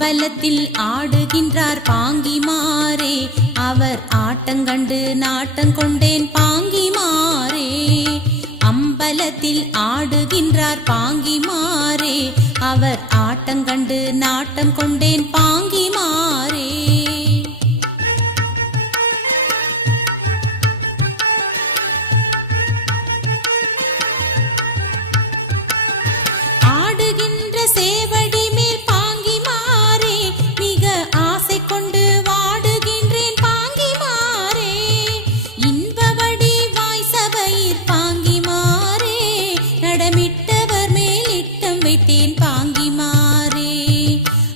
அம்பலத்தில் ஆடுகின்றார் பாங்கிமாரே. அவர் ஆட்டங்கண்டு நாட்டங்கொண்டேன் பாங்கிமாரே. அம்பலத்தில் ஆடுகின்றார் பாங்கிமாரே. அவர் ஆட்டங்கண்டு நாட்டம் கொண்டேன் பாங்கிமாரே. வைத்தேன் பாங்கிமாரே.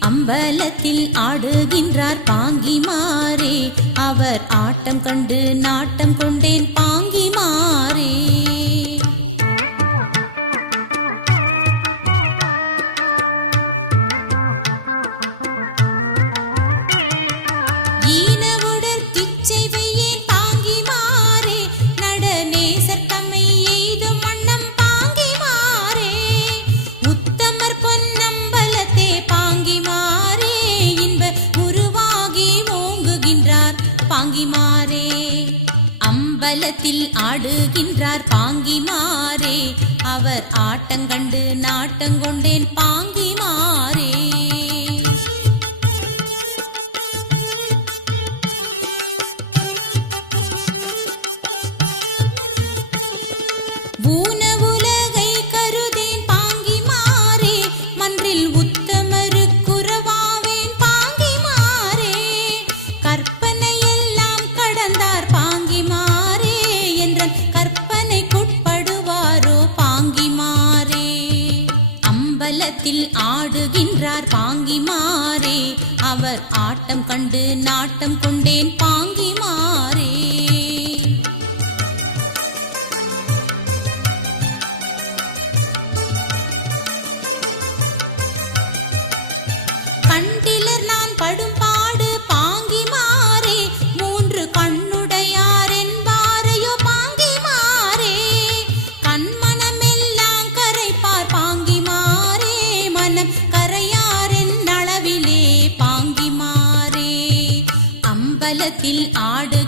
அம்பலத்தில் ஆடுகின்றார் பாங்கிமாரே. அவர் ஆட்டம் கண்டு நாட்டம் கொண்டேன் பாங்கிமாரே. பவலத்தில் ஆடுகின்றார் பாங்கிமாரே. அவர் ஆட்டங்கண்டு நாட்டங்கொண்டேன் பாங்கி ஆட்டம் கண்டு நாட்டம் கொண்டேன் பா உலகில் ஆடு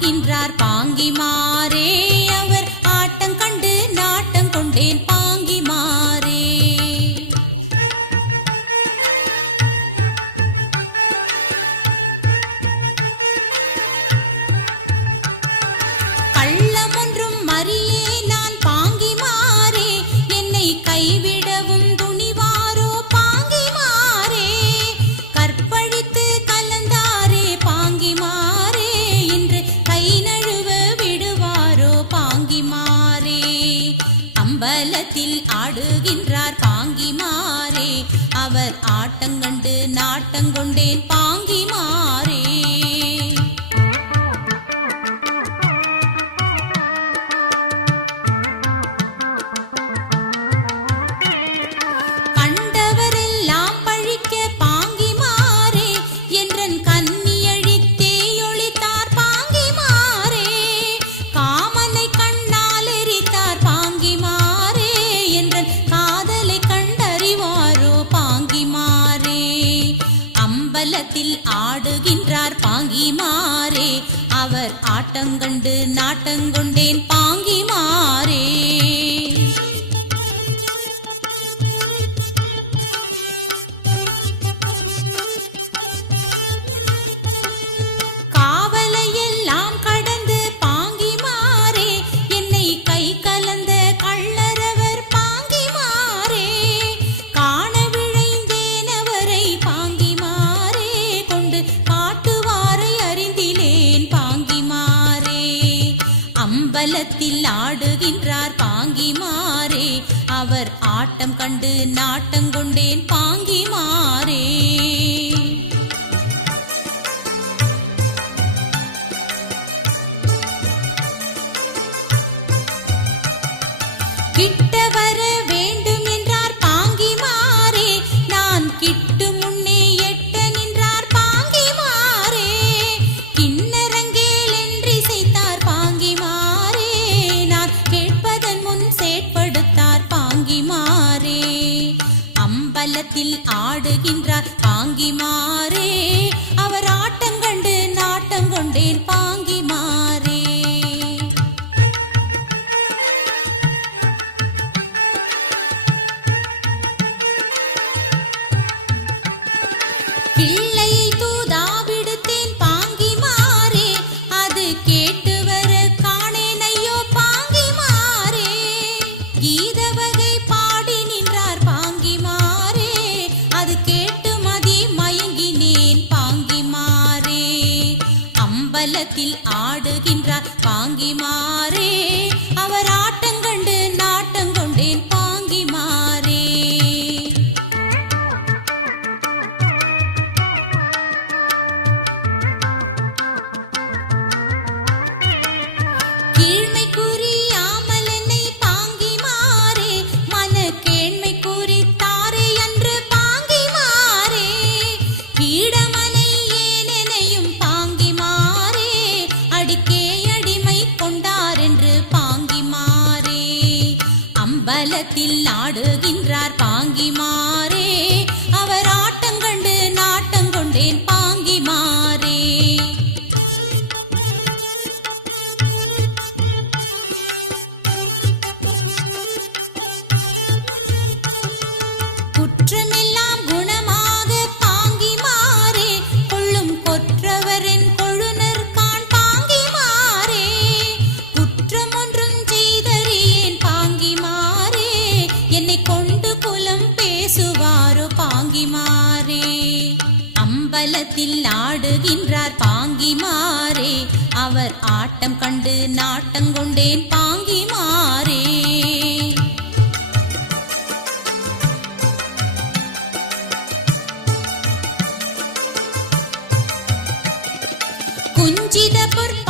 அம்பலத்தில் ஆடுகின்றார் பாங்கிமாரே. அவர் ஆட்டங்கண்டு நாட்டங்கொண்டேன் பாங்கிமாரே. ஆடுகின்றார் பாங்கி மாறே அவர் ஆட்டங்கண்டு நாட்டங்கொண்டேன் பாங்கி மாறே தாளத்தில் ஆடுகின்றார் பாங்கிமாரே. அவர் ஆட்டம் கண்டு நாட்டம் கொண்டேன் பாங்கிமாரே. கிட்ட பாடுகின்ற ஆடுகின்றார் பாங்கி மா தாளத்தில் ஆடுகின்றார் பாங்கிமா என்னை கொண்டு குலம் பேசுவாரோ பாங்கிமாரே. அம்பலத்தில் ஆடுகின்றார் பாங்கிமாரே. அவர் ஆட்டம் கண்டு நாட்டங்கொண்டேன் பாங்கிமாரே. குஞ்சித பொற்ப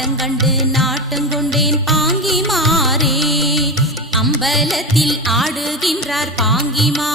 ஆட்டங்கண்டு நாட்டங்கொண்டேன் பாங்கி மாறே அம்பலத்தில் ஆடுகின்றார் பாங்கிமா.